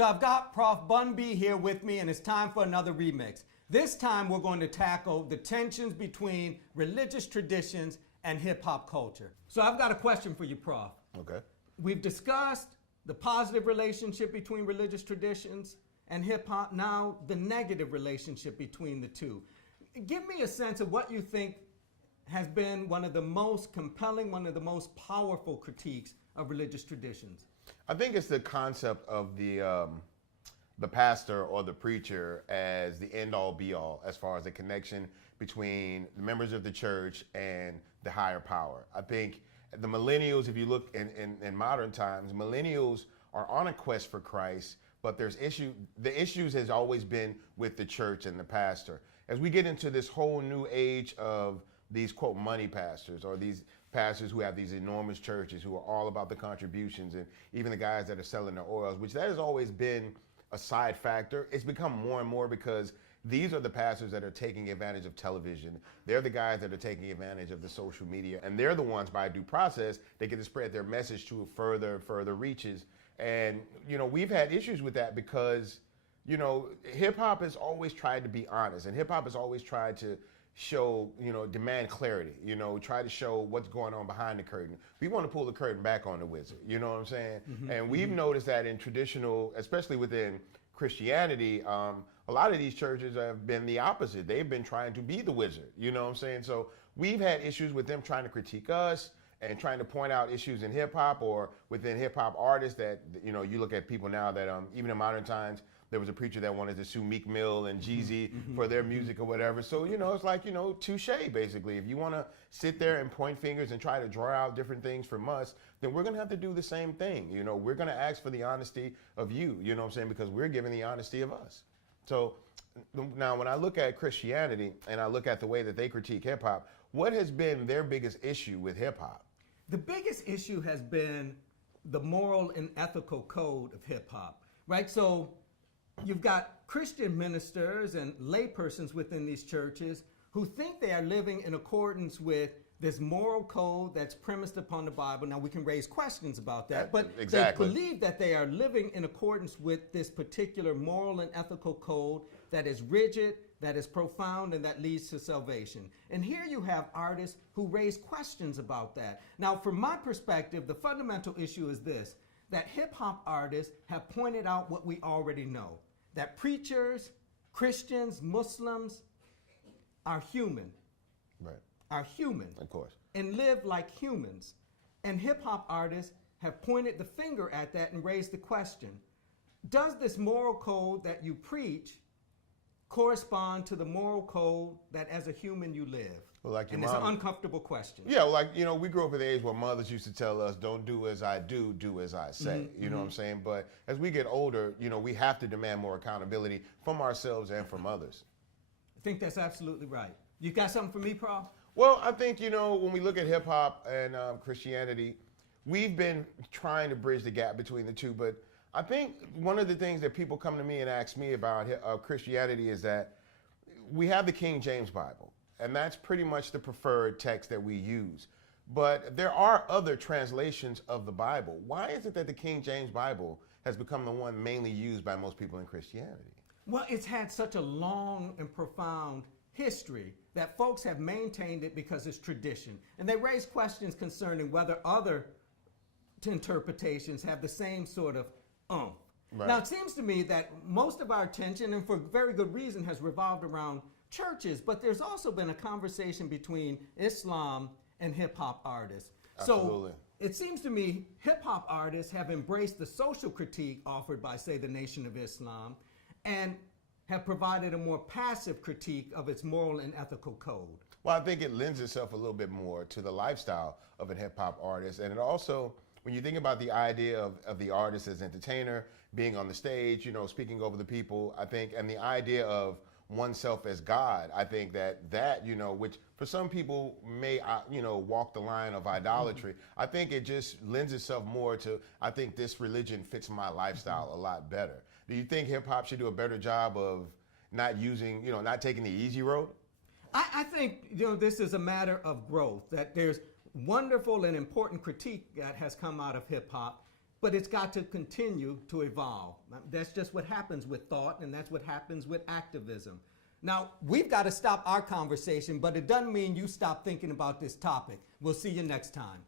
So I've got Prof. Bun B here with me, and it's time for another remix. This time we're going to tackle the tensions between religious traditions and hip-hop culture. So I've got a question for you, Prof. Okay. We've discussed the positive relationship between religious traditions and hip-hop, now the negative relationship between the two. Give me a sense of what you think has been one of the most compelling, one of the most powerful critiques of religious traditions. I think it's the concept of the pastor or the preacher as the end-all be-all as far as the connection between the members of the church and the higher power. I think the millennials, if you look in modern times, millennials are on a quest for Christ, but the issues has always been with the church and the pastor. As we get into this whole new age of these, quote, money pastors, or these pastors who have these enormous churches who are all about the contributions, and even the guys that are selling their oils, which that has always been a side factor. It's become more and more because these are the pastors that are taking advantage of television. They're the guys that are taking advantage of the social media, and they're the ones, by due process, they get to spread their message to further reaches. And, you know, we've had issues with that because, you know, hip hop has always tried to be honest, and hip hop has always tried to show, you know, demand clarity, you know, try to show what's going on behind the curtain. We want to pull the curtain back on the wizard, you know what I'm saying? And we've noticed that in traditional, especially within Christianity, a lot of these churches have been the opposite. They've been trying to be the wizard, you know what I'm saying? So we've had issues with them trying to critique us and trying to point out issues in hip hop or within hip hop artists that, you know, you look at people now that even in modern times, there was a preacher that wanted to sue Meek Mill and Jeezy for their music or whatever. So, you know, it's like, you know, touche, basically. If you want to sit there and point fingers and try to draw out different things from us, then we're going to have to do the same thing. You know, we're going to ask for the honesty of you know what I'm saying? Because we're giving the honesty of us. So now when I look at Christianity and I look at the way that they critique hip hop, what has been their biggest issue with hip hop? The biggest issue has been the moral and ethical code of hip hop, right? So you've got Christian ministers and laypersons within these churches who think they are living in accordance with this moral code that's premised upon the Bible. Now, we can raise questions about that, but exactly. They believe that they are living in accordance with this particular moral and ethical code that is rigid, that is profound, and that leads to salvation. And here you have artists who raise questions about that. Now, from my perspective, the fundamental issue is this, that hip-hop artists have pointed out what we already know, that preachers, Christians, Muslims are human. Right. Are human. Of course. And live like humans. And hip-hop artists have pointed the finger at that and raised the question, does this moral code that you preach correspond to the moral code that as a human you live? Well, like your and mom, it's an uncomfortable question. Yeah, like, you know, we grew up in the age where mothers used to tell us, don't do as I do, do as I say. You know what I'm saying? But as we get older, you know, we have to demand more accountability from ourselves and from others. I think that's absolutely right. You got something for me, Prof? Well, I think, you know, when we look at hip hop and Christianity, we've been trying to bridge the gap between the two. But I think one of the things that people come to me and ask me about Christianity is that we have the King James Bible. And that's pretty much the preferred text that we use. But there are other translations of the Bible. Why is it that the King James Bible has become the one mainly used by most people in Christianity? Well, it's had such a long and profound history that folks have maintained it because it's tradition. And they raise questions concerning whether other interpretations have the same sort of oomph. Right. Now, it seems to me that most of our attention, and for very good reason, has revolved around churches, but there's also been a conversation between Islam and hip-hop artists. Absolutely. So it seems to me hip-hop artists have embraced the social critique offered by, say, the Nation of Islam and have provided a more passive critique of its moral and ethical code. Well, I think it lends itself a little bit more to the lifestyle of a hip-hop artist. And it also, when you think about the idea of the artist as entertainer, being on the stage, you know, speaking over the people, I think, and the idea of oneself as God, I think that, you know, which for some people may, you know, walk the line of idolatry, I think it just lends itself more to, I think this religion fits my lifestyle a lot better. Do you think hip hop should do a better job of not using, you know, not taking the easy road? I think, you know, this is a matter of growth, that there's wonderful and important critique that has come out of hip hop but it's got to continue to evolve. That's just what happens with thought, and that's what happens with activism. Now, we've got to stop our conversation, but it doesn't mean you stop thinking about this topic. We'll see you next time.